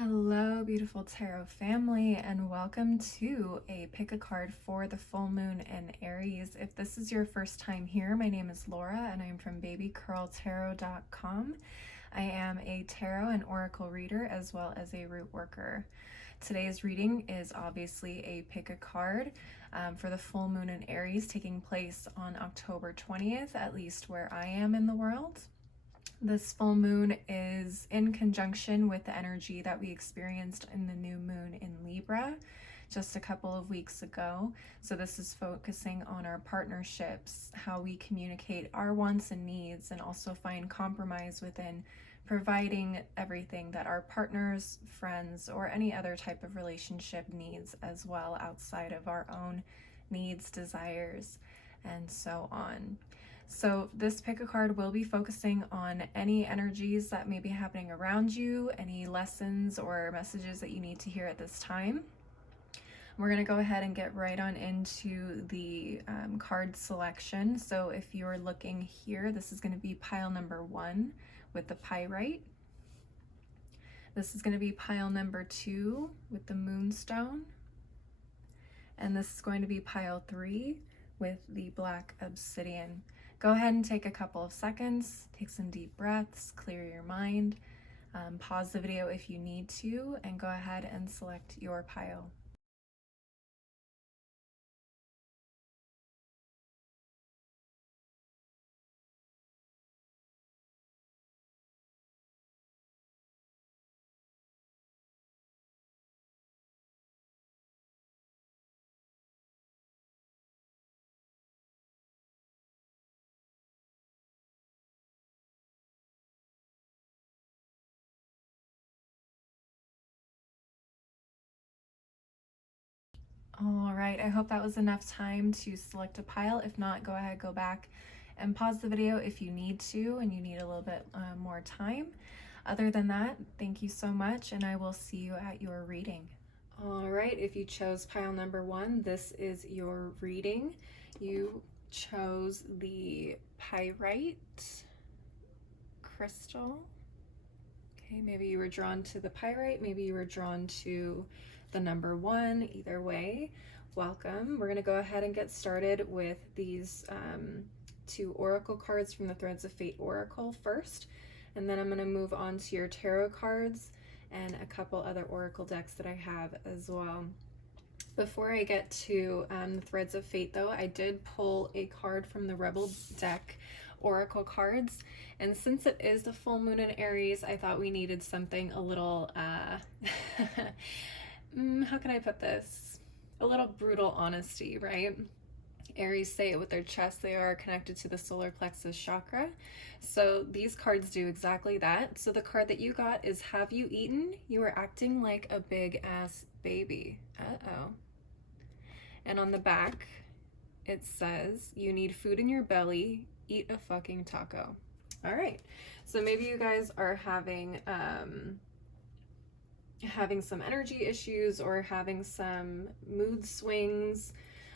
Hello, beautiful tarot family, and welcome to a pick a card for the full moon in Aries. If this is your first time here, my name is Laura and I am from babycurltarot.com. I am a tarot and oracle reader as well as a root worker. Today's reading is obviously a pick a card for the full moon in Aries taking place on October 20th, at least where I am in the world. This full moon is in conjunction with the energy that we experienced in the new moon in Libra just a couple of weeks ago. So this is focusing on our partnerships, how we communicate our wants and needs, and also find compromise within providing everything that our partners, friends, or any other type of relationship needs as well outside of our own needs, desires, and so on. So this pick a card will be focusing on any energies that may be happening around you, any lessons or messages that you need to hear at this time. We're going to go ahead and get right on into the card selection. So if you're looking here, this is going to be pile number 1 with the pyrite. This is going to be pile number 2 with the moonstone. And this is going to be pile 3 with the black obsidian. Go ahead and take a couple of seconds, take some deep breaths, clear your mind, pause the video if you need to, and go ahead and select your pile. All right, I hope that was enough time to select a pile. If not, go ahead, go back and pause the video if you need to and you need a little bit more time. Other than that, thank you so much, and I will see you at your reading. All right, if you chose pile number 1, this is your reading. You chose the pyrite crystal. Okay, maybe you were drawn to the pyrite, maybe you were drawn to the number 1. Either way, welcome. We're going to go ahead and get started with these 2 oracle cards from the Threads of Fate Oracle first, and then I'm going to move on to your tarot cards and a couple other oracle decks that I have as well. Before I get to the Threads of Fate though, I did pull a card from the Rebel deck oracle cards, and since it is the full moon in Aries, I thought we needed something a little how can I put this? A little brutal honesty, right? Aries say it with their chest. They are connected to the solar plexus chakra. So these cards do exactly that. So the card that you got is Have You Eaten? You are acting like a big ass baby. Uh-oh. And on the back, it says, you need food in your belly, eat a fucking taco. All right. So maybe you guys are having some energy issues or having some mood swings.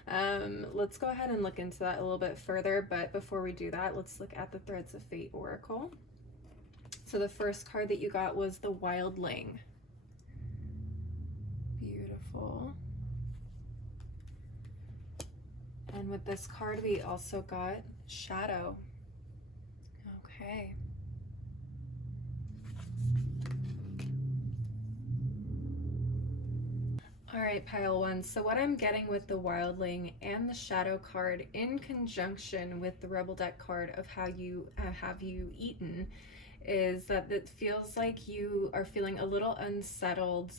Let's go ahead and look into that a little bit further, but before we do that, let's look at the Threads of Fate Oracle. So the first card that you got was the Wildling. Beautiful. And with this card, we also got Shadow. Okay. All right, pile 1. So what I'm getting with the Wildling and the Shadow card in conjunction with the Rebel deck card of Have You Eaten is that it feels like you are feeling a little unsettled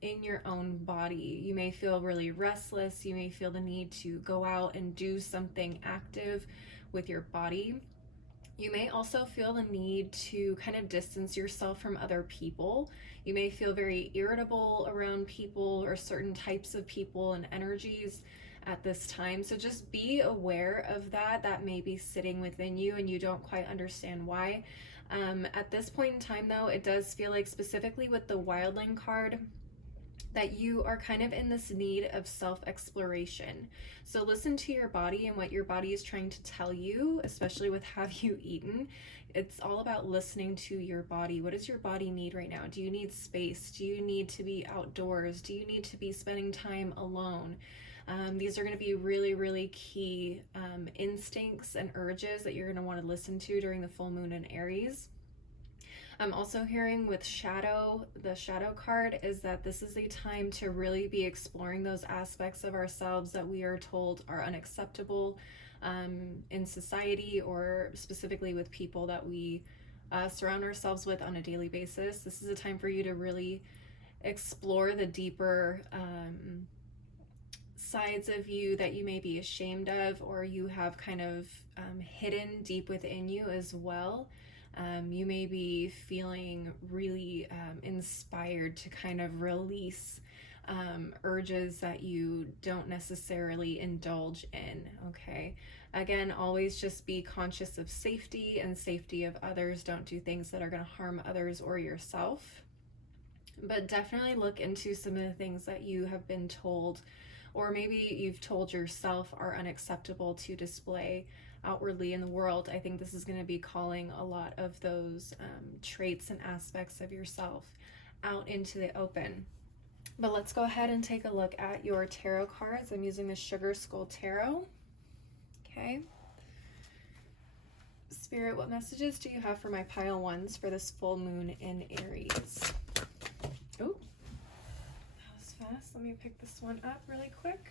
in your own body. You may feel really restless. You may feel the need to go out and do something active with your body. You may also feel the need to kind of distance yourself from other people. You may feel very irritable around people or certain types of people and energies at this time. So just be aware of that. That may be sitting within you and you don't quite understand why. At this point in time though, it does feel like specifically with the Wildling card, that you are kind of in this need of self-exploration. So listen to your body and what your body is trying to tell you, especially with have you eaten. It's all about listening to your body. What does your body need right now? Do you need space? Do you need to be outdoors? Do you need to be spending time alone? These are going to be really, really key instincts and urges that you're going to want to listen to during the full moon in Aries. I'm also hearing with shadow, the shadow card is that this is a time to really be exploring those aspects of ourselves that we are told are unacceptable in society, or specifically with people that we surround ourselves with on a daily basis. This is a time for you to really explore the deeper sides of you that you may be ashamed of, or you have kind of hidden deep within you as well. You may be feeling really inspired to kind of release urges that you don't necessarily indulge in, okay? Again, always just be conscious of safety and safety of others. Don't do things that are going to harm others or yourself. But definitely look into some of the things that you have been told, or maybe you've told yourself are unacceptable to display outwardly in the world. I think this is going to be calling a lot of those traits and aspects of yourself out into the open. But let's go ahead and take a look at your tarot cards. I'm using the Sugar Skull Tarot. Okay. Spirit, what messages do you have for my pile ones for this full moon in Aries? Oh, that was fast. Let me pick this one up really quick.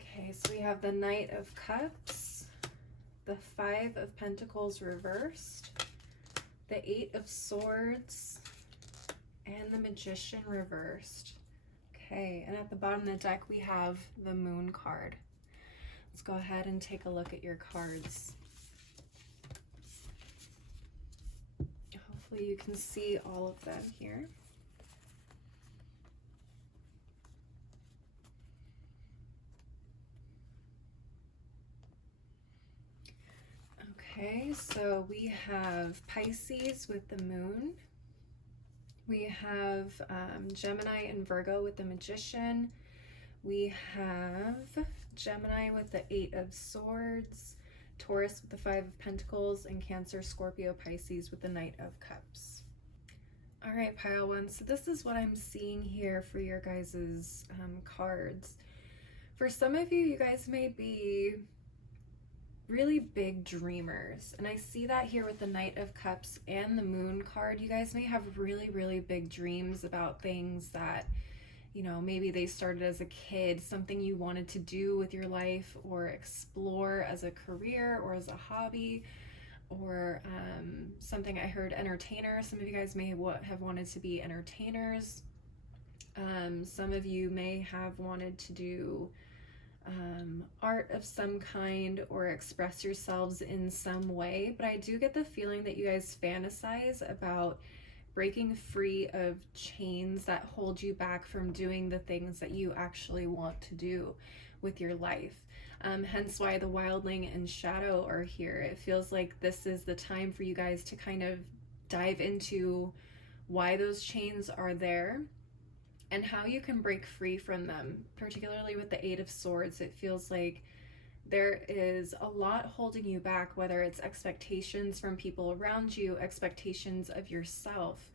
Okay, so we have the Knight of Cups, the Five of Pentacles reversed, the Eight of Swords, and the Magician reversed. Okay, and at the bottom of the deck we have the Moon card. Let's go ahead and take a look at your cards. Hopefully you can see all of them here. Okay, so we have Pisces with the Moon. We have Gemini and Virgo with the Magician. We have Gemini with the Eight of Swords, Taurus with the Five of Pentacles, and Cancer, Scorpio, Pisces with the Knight of Cups. All right, pile one. So this is what I'm seeing here for your guys' cards. For some of you, you guys may be really big dreamers, and I see that here with the Knight of Cups and the Moon card. You guys may have really, really big dreams about things that, you know, maybe they started as a kid, something you wanted to do with your life or explore as a career or as a hobby, or something I heard entertainer. Some of you guys may have wanted to be entertainers. Some of you may have wanted to do art of some kind or express yourselves in some way, but I do get the feeling that you guys fantasize about breaking free of chains that hold you back from doing the things that you actually want to do with your life. Hence why the Wildling and Shadow are here. It feels like this is the time for you guys to kind of dive into why those chains are there and how you can break free from them. Particularly with the Eight of Swords, it feels like there is a lot holding you back, whether it's expectations from people around you, expectations of yourself,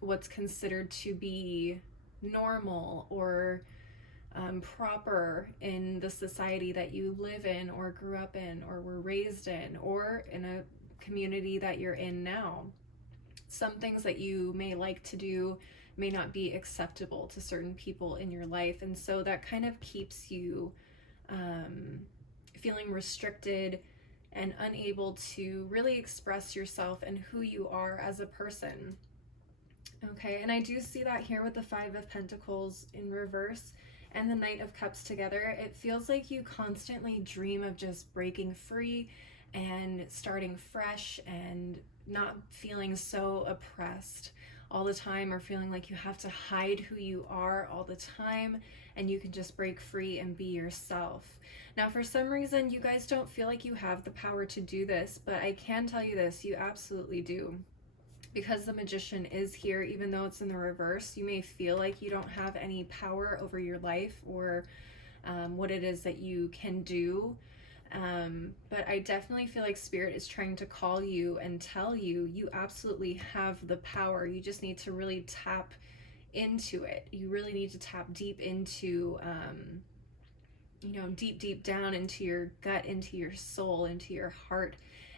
what's considered to be normal or proper in the society that you live in or grew up in or were raised in, or in a community that you're in now. Some things that you may like to do may not be acceptable to certain people in your life, and so that kind of keeps you feeling restricted and unable to really express yourself and who you are as a person. Okay, and I do see that here with the Five of Pentacles in reverse and the Knight of Cups together. It feels like you constantly dream of just breaking free and starting fresh and not feeling so oppressed all the time, or feeling like you have to hide who you are all the time, and you can just break free and be yourself. Now, for some reason, you guys don't feel like you have the power to do this, but I can tell you this, you absolutely do. because the Magician is here, even though it's in the reverse, you may feel like you don't have any power over your life or what it is that you can do. But I definitely feel like Spirit is trying to call you and tell you, you absolutely have the power. You just need to really tap into it. You really need to tap deep into, deep down into your gut, into your soul, into your heart,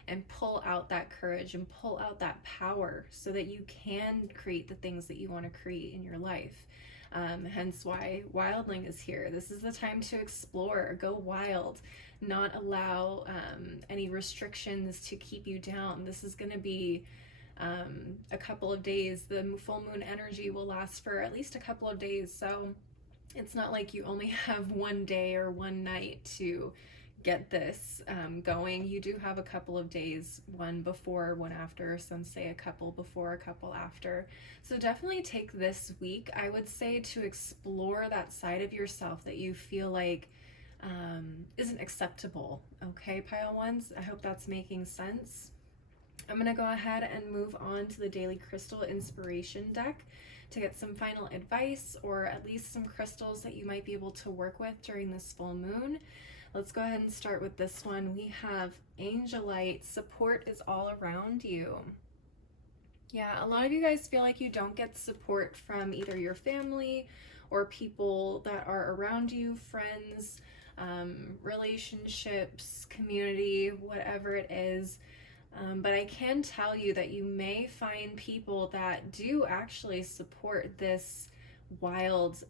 and pull out that courage and pull out that power so that you can create the things that you want to create in your life. Hence why Wildling is here. This is the time to explore, go wild, not allow any restrictions to keep you down. This is going to be a couple of days. The full moon energy will last for at least a couple of days. So it's not like you only have one day or one night to get this going. You do have a couple of days, one before, one after. Some say a couple before, a couple after. So definitely take this week, I would say, to explore that side of yourself that you feel like isn't acceptable. Okay, pile ones, I hope that's making sense. I'm going to go ahead and move on to the Daily Crystal Inspiration deck to get some final advice, or at least some crystals that you might be able to work with during this full moon. Let's go ahead and start with this one. We have Angelite. Support is all around you. Yeah, a lot of you guys feel like you don't get support from either your family or people that are around you, friends, relationships, community, whatever it is. But I can tell you that you may find people that do actually support this wild,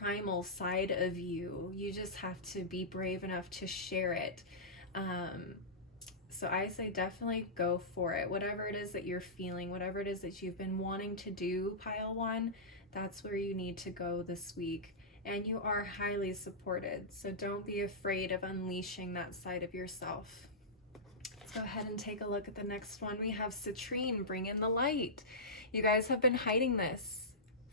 primal side of you. You just have to be brave enough to share it. So I say definitely go for it. Whatever it is that you're feeling, whatever it is that you've been wanting to do, pile one, that's where you need to go this week. And you are highly supported. So don't be afraid of unleashing that side of yourself. Let's go ahead and take a look at the next one. We have Citrine, bring in the light. You guys have been hiding this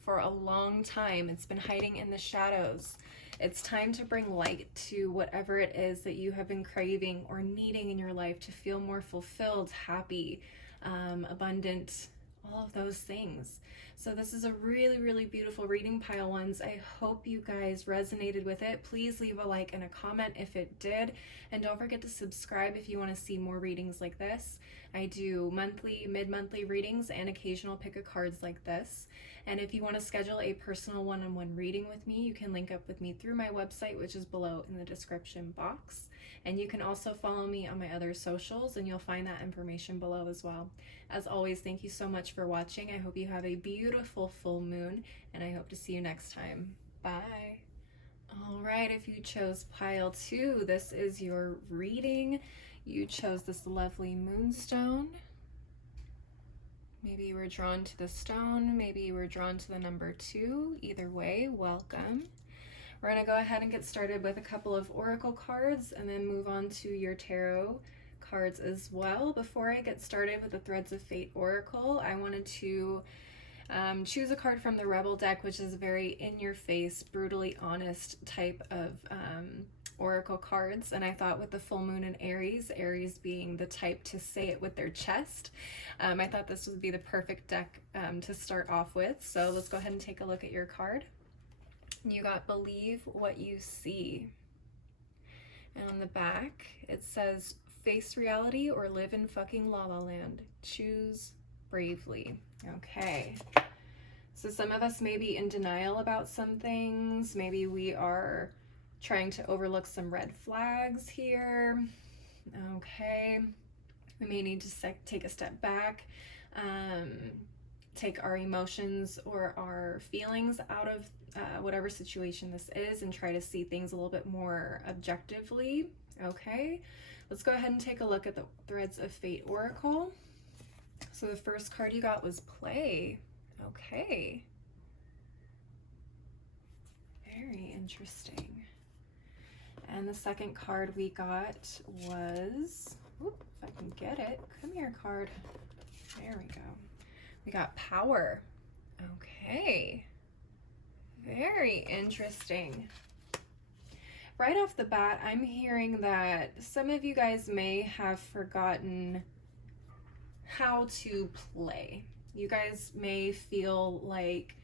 for a long time. It's been hiding in the shadows. It's time to bring light to whatever it is that you have been craving or needing in your life to feel more fulfilled, happy, abundant, all of those things. So this is a really, really beautiful reading, pile ones. I hope you guys resonated with it. Please leave a like and a comment if it did. And don't forget to subscribe if you want to see more readings like this. I do monthly, mid-monthly readings and occasional pick-a-cards like this. And if you want to schedule a personal one-on-one reading with me, you can link up with me through my website, which is below in the description box. And you can also follow me on my other socials, and you'll find that information below as well. As always, thank you so much for watching. I hope you have a beautiful full moon, and I hope to see you next time. Bye. All right, if you chose pile 2, this is your reading. You chose this lovely moonstone. Maybe you were drawn to the stone, maybe you were drawn to the number 2. Either way, welcome. We're going to go ahead and get started with a couple of oracle cards and then move on to your tarot cards as well. Before I get started with the Threads of Fate oracle, I wanted to choose a card from the Rebel deck, which is a very in-your-face, brutally honest type of oracle cards. And I thought with the full moon in Aries, Aries being the type to say it with their chest, I thought this would be the perfect deck to start off with. So let's go ahead and take a look at your card. You got Believe What You See. And on the back, it says, face reality or live in fucking la la land. Choose bravely. Okay. So some of us may be in denial about some things. Maybe we are trying to overlook some red flags here. Okay. We may need to take a step back, take our emotions or our feelings out of whatever situation this is and try to see things a little bit more objectively. Okay, let's go ahead and take a look at the Threads of Fate oracle. So the first card you got was Play. Okay, very interesting. And the second card we got was, if I can get it, come here card. There we go. We got Power. Okay, very interesting. Right off the bat, I'm hearing that some of you guys may have forgotten how to play. You guys may feel like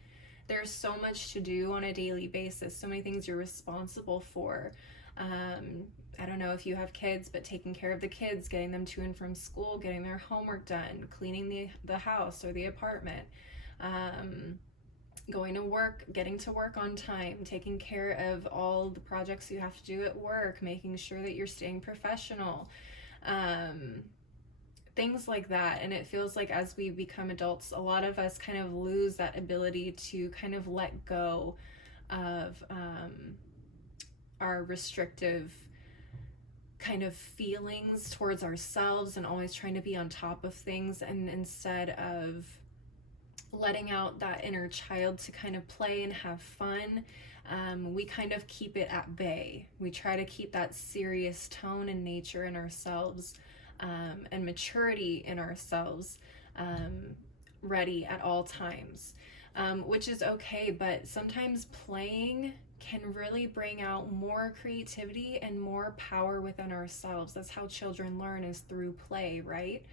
there's so much to do on a daily basis, so many things you're responsible for. I don't know if you have kids, but taking care of the kids, getting them to and from school, getting their homework done, cleaning the house or the apartment, going to work, getting to work on time, taking care of all the projects you have to do at work, making sure that you're staying professional, things like that. And it feels like as we become adults, a lot of us kind of lose that ability to kind of let go of our restrictive kind of feelings towards ourselves and always trying to be on top of things, and instead of letting out that inner child to kind of play and have fun, we kind of keep it at bay. We try to keep that serious tone and nature in ourselves, and maturity in ourselves, ready at all times, which is okay, but sometimes playing can really bring out more creativity and more power within ourselves. That's how children learn, is through play, right?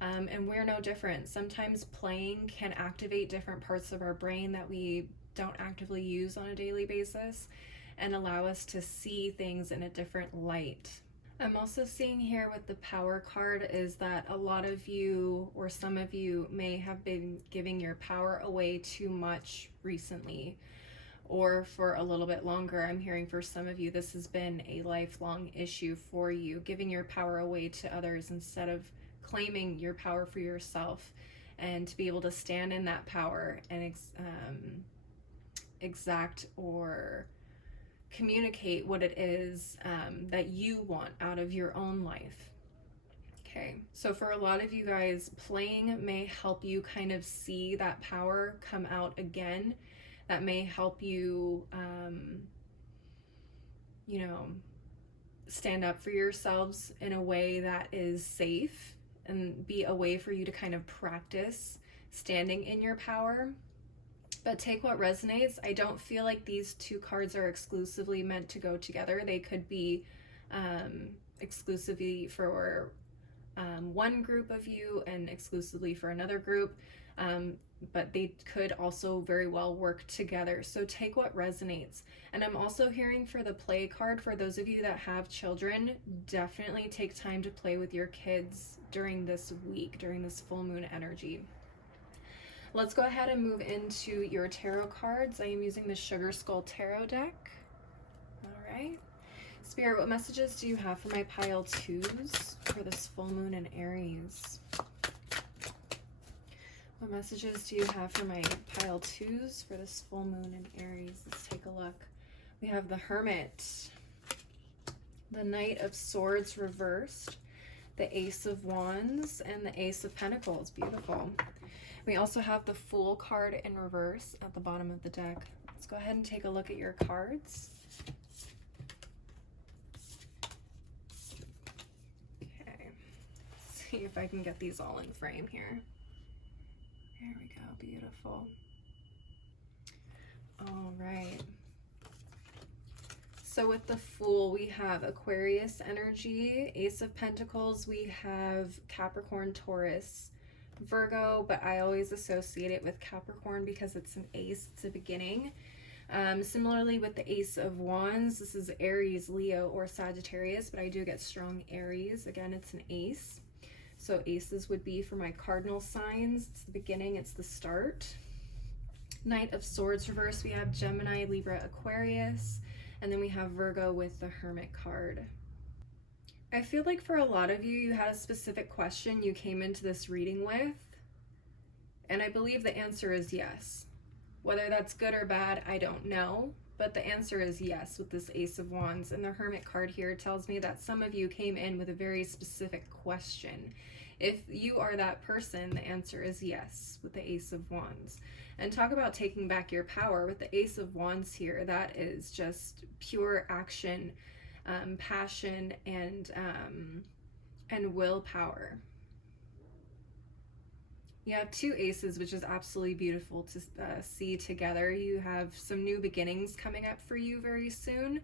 And we're no different. Sometimes playing can activate different parts of our brain that we don't actively use on a daily basis and allow us to see things in a different light. I'm also seeing here with the power card is that a lot of you, or some of you, may have been giving your power away too much recently, or for a little bit longer. I'm hearing for some of you this has been a lifelong issue for you, giving your power away to others instead of claiming your power for yourself, and to be able to stand in that power and exact or communicate what it is that you want out of your own life. Okay, so for a lot of you guys, playing may help you kind of see that power come out again. That may help you, stand up for yourselves in a way that is safe, and be a way for you to kind of practice standing in your power. But take what resonates. I don't feel like these two cards are exclusively meant to go together. They could be exclusively for one group of you and exclusively for another group. But they could also very well work together. So take what resonates. And I'm also hearing for the play card, for those of you that have children, definitely take time to play with your kids during this week, during this full moon energy. Let's go ahead and move into your tarot cards. I am using the Sugar Skull Tarot deck. All right. Spirit, what messages do you have for my pile twos for this full moon in Aries? What messages do you have for my pile twos for this full moon in Aries? Let's take a look. We have the Hermit, the Knight of Swords reversed, the Ace of Wands, and the Ace of Pentacles. Beautiful. We also have the Fool card in reverse at the bottom of the deck. Let's go ahead and take a look at your cards. Okay. Let's see if I can get these all in frame here. There we go, beautiful. All right. So with the Fool, we have Aquarius energy, Ace of Pentacles, we have Capricorn, Taurus, Virgo, but I always associate it with Capricorn because it's an ace, it's a beginning. Similarly with the Ace of Wands, this is Aries, Leo, or Sagittarius, but I do get strong Aries. Again, it's an ace. So aces would be for my cardinal signs. It's the beginning, it's the start. Knight of Swords reverse, we have Gemini, Libra, Aquarius, and then we have Virgo with the Hermit card. I feel like for a lot of you, you had a specific question you came into this reading with, and I believe the answer is yes. Whether that's good or bad, I don't know, but the answer is yes with this Ace of Wands. And the Hermit card here tells me that some of you came in with a very specific question. If you are that person, the answer is yes with the Ace of Wands. And talk about taking back your power with the Ace of Wands here. That is just pure action, passion, and willpower. You have two aces, which is absolutely beautiful to see together. You have some new beginnings coming up for you very soon.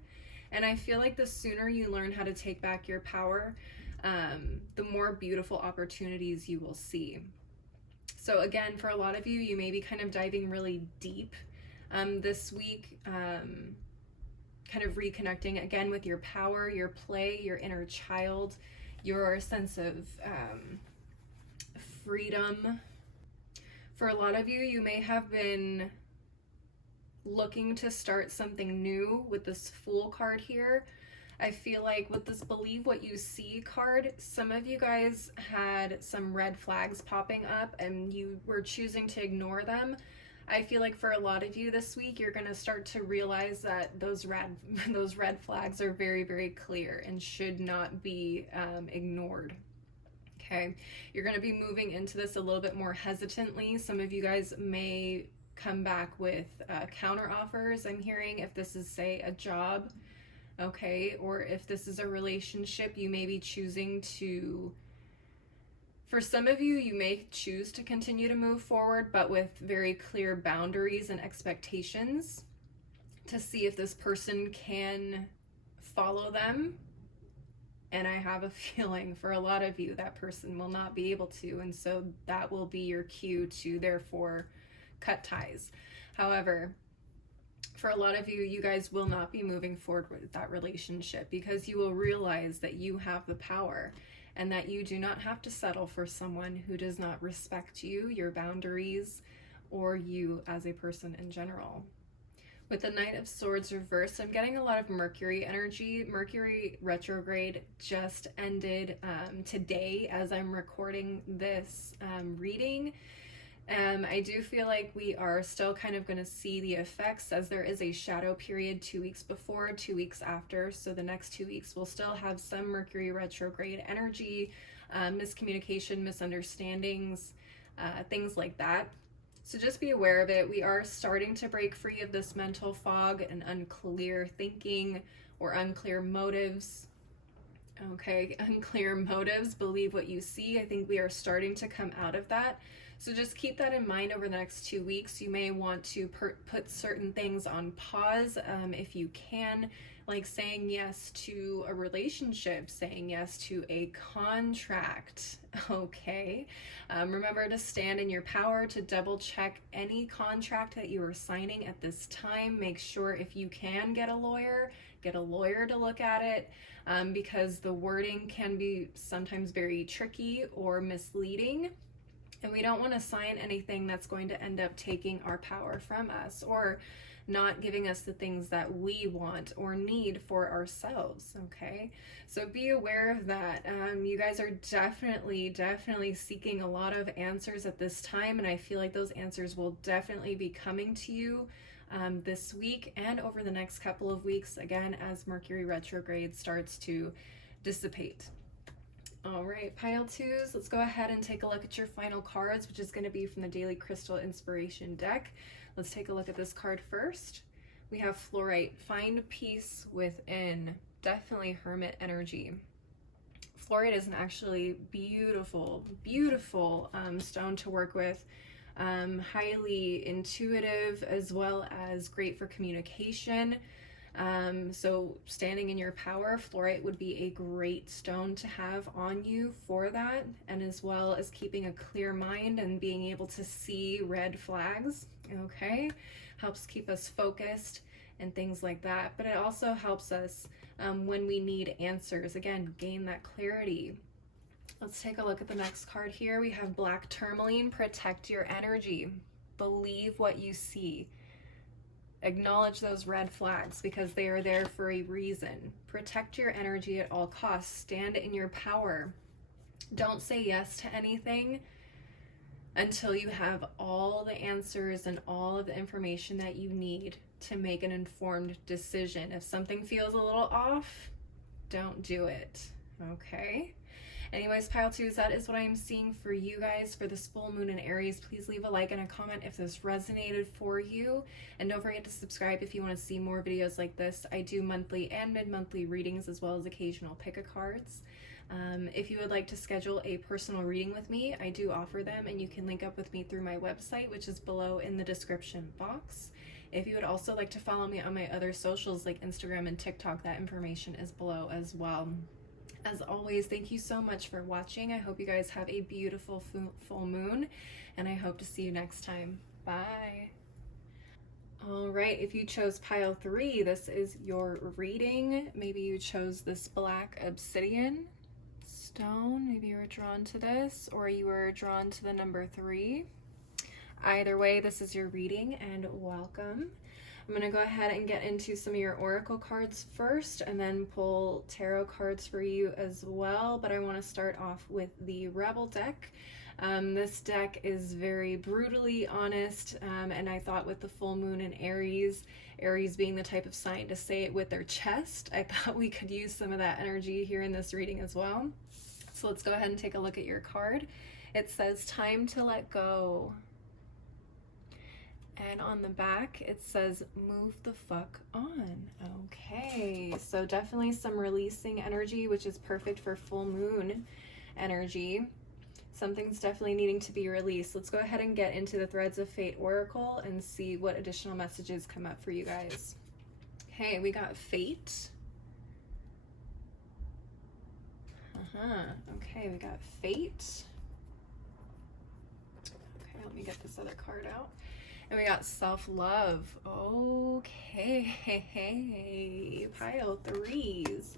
And I feel like the sooner you learn how to take back your power, the more beautiful opportunities you will see. So again, for a lot of you, you may be kind of diving really deep this week, kind of reconnecting again with your power, your play, your inner child, your sense of freedom. For a lot of you, you may have been looking to start something new with this Fool card here. I feel like with this Believe What You See card, some of you guys had some red flags popping up and you were choosing to ignore them. I feel like for a lot of you this week, you're going to start to realize that those red flags are very, very clear and should not be ignored. Okay, you're going to be moving into this a little bit more hesitantly. Some of you guys may come back with counter offers. I'm hearing, if this is, say, a job, okay, or if this is a relationship, you may be choosing to, for some of you, you may choose to continue to move forward, but with very clear boundaries and expectations to see if this person can follow them. And I have a feeling for a lot of you, that person will not be able to. And so that will be your cue to therefore cut ties. However, for a lot of you, you guys will not be moving forward with that relationship because you will realize that you have the power and that you do not have to settle for someone who does not respect you, your boundaries, or you as a person in general. With the Knight of Swords reversed, I'm getting a lot of Mercury energy. Mercury retrograde just ended today as I'm recording this reading. I do feel like we are still kind of going to see the effects, as there is a shadow period 2 weeks before, 2 weeks after. So the next 2 weeks will still have some Mercury retrograde energy, miscommunication, misunderstandings, things like that. So just be aware of it. We are starting to break free of this mental fog and unclear thinking or unclear motives. Okay, unclear motives, believe what you see. I think we are starting to come out of that. So just keep that in mind over the next 2 weeks. You may want to put certain things on pause if you can, like saying yes to a relationship, saying yes to a contract, okay? Remember to stand in your power, to double check any contract that you are signing at this time. Make sure, if you can get a lawyer to look at it, because the wording can be sometimes very tricky or misleading. And we don't want to sign anything that's going to end up taking our power from us or not giving us the things that we want or need for ourselves, okay? So be aware of that. You guys are definitely seeking a lot of answers at this time, and I feel like those answers will definitely be coming to you this week and over the next couple of weeks, again, as Mercury retrograde starts to dissipate. All right, pile twos, let's go ahead and take a look at your final cards, which is going to be from the Daily Crystal Inspiration deck. Let's take a look at this card first. We have Fluorite, find peace within. Definitely Hermit energy. Fluorite is an actually beautiful stone to work with. Highly intuitive, as well as great for communication. So standing in your power, Fluorite would be a great stone to have on you for that, and as well as keeping a clear mind and being able to see red flags, okay? Helps keep us focused and things like that, but it also helps us when we need answers, again, gain that clarity. Let's take a look at the next card here. We have Black Tourmaline, protect your energy. Believe what you see. Acknowledge those red flags because they are there for a reason. Protect your energy at all costs. Stand in your power. Don't say yes to anything until you have all the answers and all of the information that you need to make an informed decision. If something feels a little off, don't do it, okay? Anyways, pile twos, that is what I'm seeing for you guys for this full moon in Aries. Please leave a like and a comment if this resonated for you. And don't forget to subscribe if you want to see more videos like this. I do monthly and mid-monthly readings, as well as occasional pick-a-cards. If you would like to schedule a personal reading with me, I do offer them, and you can link up with me through my website, which is below in the description box. If you would also like to follow me on my other socials like Instagram and TikTok, that information is below as well. As always, thank you so much for watching. I hope you guys have a beautiful full moon, and I hope to see you next time. Bye. All right, if you chose pile 3, this is your reading. Maybe you chose this black obsidian stone. Maybe you were drawn to this, or you were drawn to the number 3. Either way, this is your reading, and welcome. I'm going to go ahead and get into some of your oracle cards first, and then pull tarot cards for you as well. But I want to start off with the Rebel deck. This deck is very brutally honest, and I thought with the full moon in Aries, Aries being the type of sign to say it with their chest, I thought we could use some of that energy here in this reading as well. So let's go ahead and take a look at your card. It says, time to let go. And on the back, it says, move the fuck on. Okay, so definitely some releasing energy, which is perfect for full moon energy. Something's definitely needing to be released. Let's go ahead and get into the Threads of Fate Oracle and see what additional messages come up for you guys. Okay, we got Fate. Okay, we got Fate. Okay, let me get this other card out. And we got self-love. Okay, pile 3s.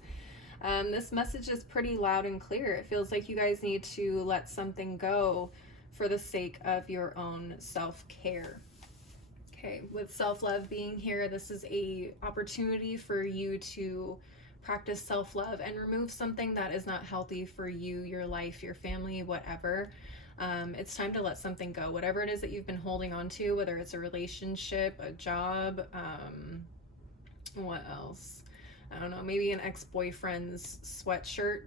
This message is pretty loud and clear. It feels like you guys need to let something go for the sake of your own self-care. Okay, with self-love being here, this is a opportunity for you to practice self-love and remove something that is not healthy for you, your life, your family, whatever. It's time to let something go. Whatever it is that you've been holding on to, whether it's a relationship, a job, what else? I don't know, maybe an ex-boyfriend's sweatshirt,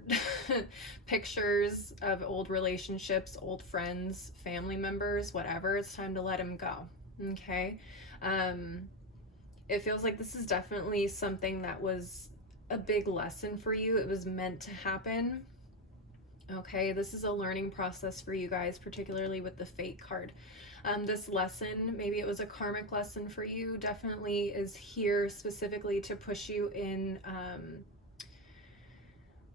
pictures of old relationships, old friends, family members, whatever. It's time to let them go, okay? It feels like this is definitely something that was a big lesson for you. It was meant to happen. Okay, this is a learning process for you guys, particularly with the Fate card. This lesson, maybe it was a karmic lesson for you, definitely is here specifically to push you in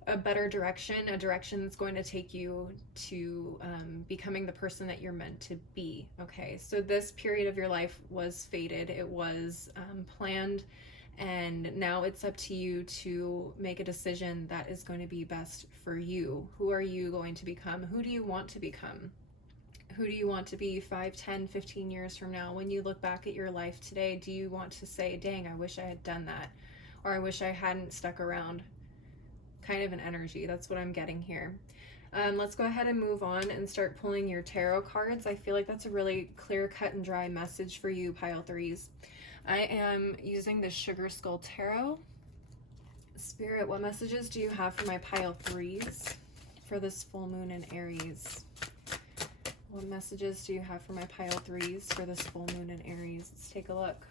a better direction, a direction that's going to take you to becoming the person that you're meant to be. Okay, so this period of your life was fated, it was planned, and now it's up to you to make a decision that is going to be best for you. Who are you going to become? Who do you want to become? Who do you want to be 5, 10, 15 years from now? When you look back at your life today, do you want to say, dang, I wish I had done that? Or I wish I hadn't stuck around? Kind of an energy. That's what I'm getting here. Let's go ahead and move on and start pulling your tarot cards. I feel like that's a really clear, cut, and dry message for you, pile 3s. I am using the Sugar Skull Tarot. Spirit, what messages do you have for my pile 3s for this full moon in Aries? What messages do you have for my pile 3s for this full moon in Aries? Let's take a look.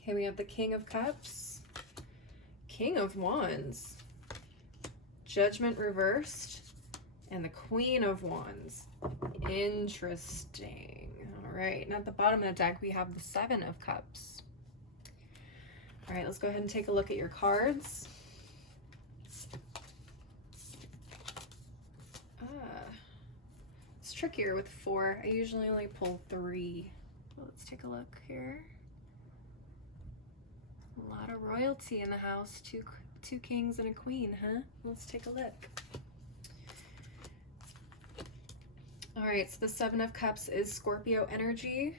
Okay, we have the King of Cups, King of Wands, Judgment reversed, and the Queen of Wands. Interesting. All right, and at the bottom of the deck, we have the 7 of Cups. All right, let's go ahead and take a look at your cards. It's trickier with 4. I usually only pull 3. Well, let's take a look here. A lot of royalty in the house. Two kings and a queen, huh? Let's take a look. All right, so the 7 of Cups is Scorpio energy.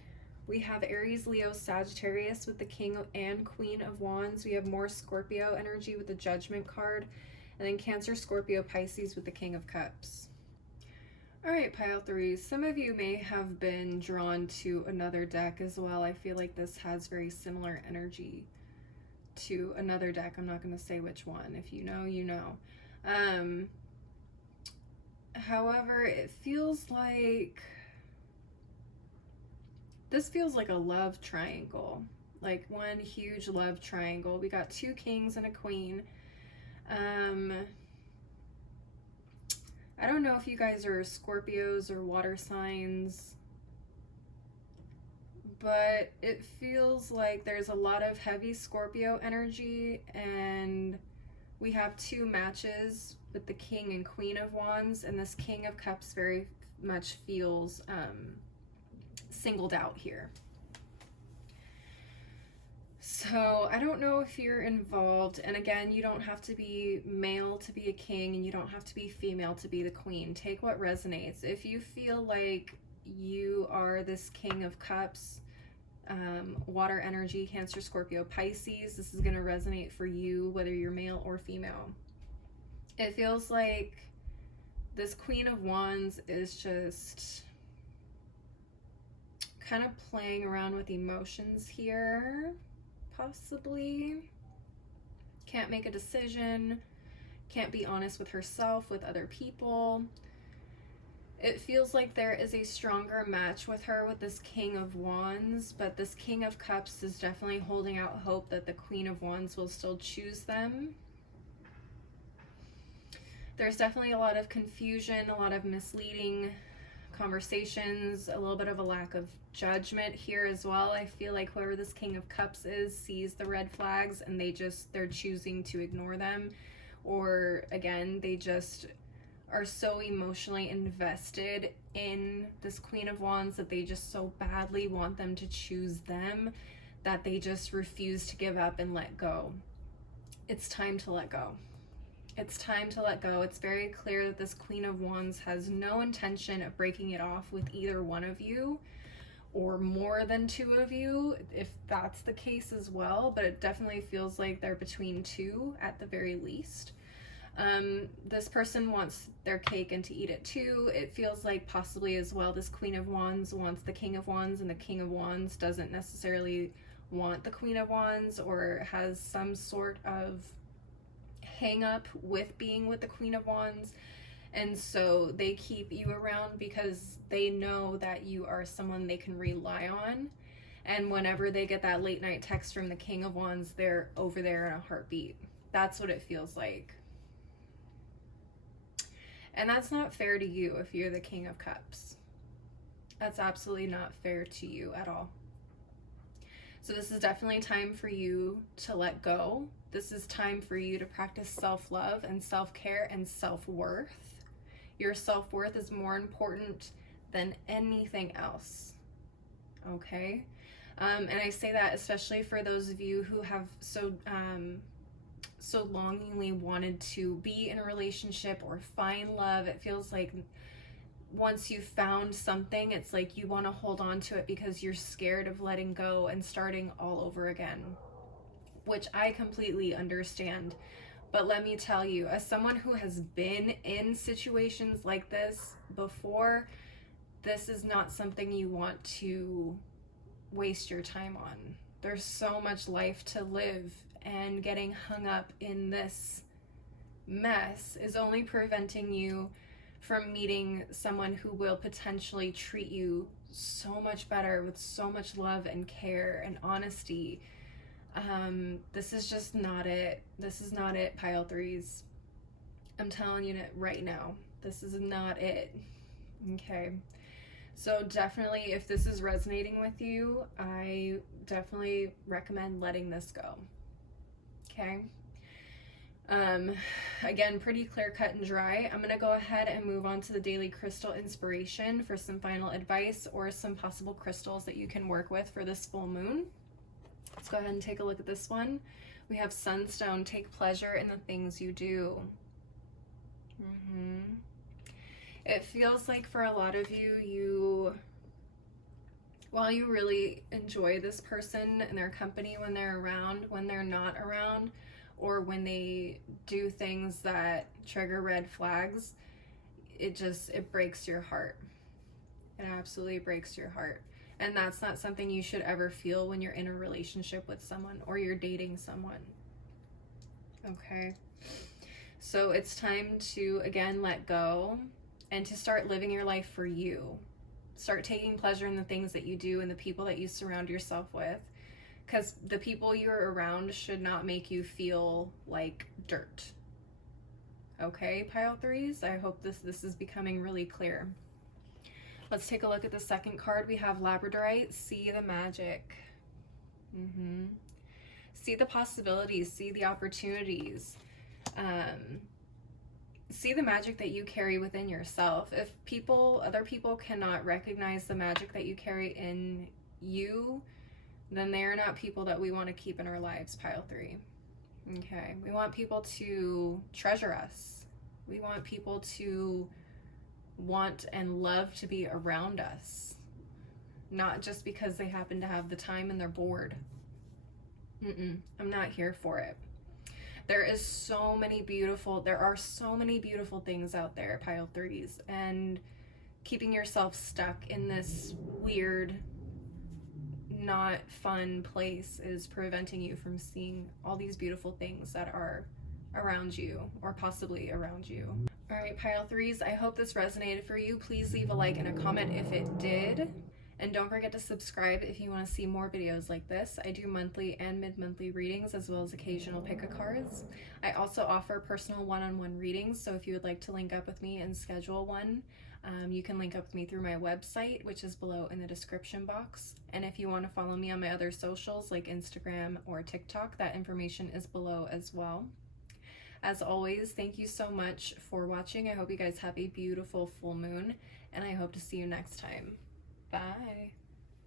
We have Aries, Leo, Sagittarius with the King and Queen of Wands. We have more Scorpio energy with the Judgment card. And then Cancer, Scorpio, Pisces with the King of Cups. All right, pile 3s. Some of you may have been drawn to another deck as well. I feel like this has very similar energy to another deck. I'm not going to say which one. If you know, you know. However, it feels like this feels like a love triangle, like one huge love triangle. We got 2 kings and a queen. I don't know if you guys are Scorpios or water signs, but it feels like there's a lot of heavy Scorpio energy and We have two matches with the King and Queen of Wands, and this King of Cups very much feels singled out here. So I don't know if you're involved, and again, you don't have to be male to be a king, and you don't have to be female to be the queen. Take what resonates. If you feel like you are this King of Cups, water energy, Cancer, Scorpio, Pisces, this is going to resonate for you, whether you're male or female. It feels like this Queen of Wands is just kind of playing around with emotions here, possibly. Can't make a decision, can't be honest with herself, with other people. It feels like there is a stronger match with her with this King of Wands, but this King of Cups is definitely holding out hope that the Queen of Wands will still choose them. There's definitely a lot of confusion, a lot of misleading conversations, a little bit of a lack of judgment here as well. I feel like whoever this King of Cups is sees the red flags and they're choosing to ignore them, or again, they just are so emotionally invested in this Queen of Wands that they just so badly want them to choose them that they just refuse to give up and let go. It's time to let go. It's time to let go. It's very clear that this Queen of Wands has no intention of breaking it off with either one of you, or more than two of you, if that's the case as well, but it definitely feels like they're between two at the very least. This person wants their cake and to eat it too. It feels like possibly as well this Queen of Wands wants the King of Wands, and the King of Wands doesn't necessarily want the Queen of Wands, or has some sort of hang up with being with the Queen of Wands, and so they keep you around because they know that you are someone they can rely on, and whenever they get that late night text from the King of Wands, they're over there in a heartbeat. That's what it feels like. And that's not fair to you if you're the King of Cups. That's absolutely not fair to you at all. So this is definitely time for you to let go. This is time for you to practice self-love and self-care and self-worth. Your self-worth is more important than anything else. Okay? And I say that especially for those of you who have so longingly wanted to be in a relationship or find love. It feels like once you've found something, it's like you want to hold on to it because you're scared of letting go and starting all over again, which I completely understand. But let me tell you, as someone who has been in situations like this before, this is not something you want to waste your time on. There's so much life to live, and getting hung up in this mess is only preventing you from meeting someone who will potentially treat you so much better with so much love and care and honesty. This is just not it. This is not it, pile threes. I'm telling you it right now. This is not it. Okay. So definitely, if this is resonating with you, I definitely recommend letting this go. Okay. Again, pretty clear cut and dry. I'm going to go ahead and move on to the daily crystal inspiration for some final advice or some possible crystals that you can work with for this full moon. Let's go ahead and take a look at this one. We have Sunstone. Take pleasure in the things you do. It feels like for a lot of you, while you really enjoy this person and their company when they're around, when they're not around, or when they do things that trigger red flags, it breaks your heart. It absolutely breaks your heart. And that's not something you should ever feel when you're in a relationship with someone or you're dating someone. Okay? So it's time to, again, let go and to start living your life for you. Start taking pleasure in the things that you do and the people that you surround yourself with. Because the people you're around should not make you feel like dirt. Okay, pile threes? I hope this is becoming really clear. Let's take a look at the second card. We have Labradorite. See the magic. See the possibilities. See the opportunities. See the magic that you carry within yourself. If other people cannot recognize the magic that you carry in you, then they are not people that we want to keep in our lives, pile 3. Okay, we want people to treasure us. We want people to want and love to be around us, not just because they happen to have the time and they're bored. I'm not here for it. There are so many beautiful things out there, pile 3s, and keeping yourself stuck in this weird, not fun place is preventing you from seeing all these beautiful things that are around you, or possibly around you. All right, pile 3s, I hope this resonated for you. Please leave a like and a comment if it did. And don't forget to subscribe if you want to see more videos like this. I do monthly and mid-monthly readings, as well as occasional pick-a-cards. I also offer personal one-on-one readings, so if you would like to link up with me and schedule one, you can link up with me through my website, which is below in the description box. And if you want to follow me on my other socials like Instagram or TikTok, that information is below as well. As always, thank you so much for watching. I hope you guys have a beautiful full moon, and I hope to see you next time. Bye.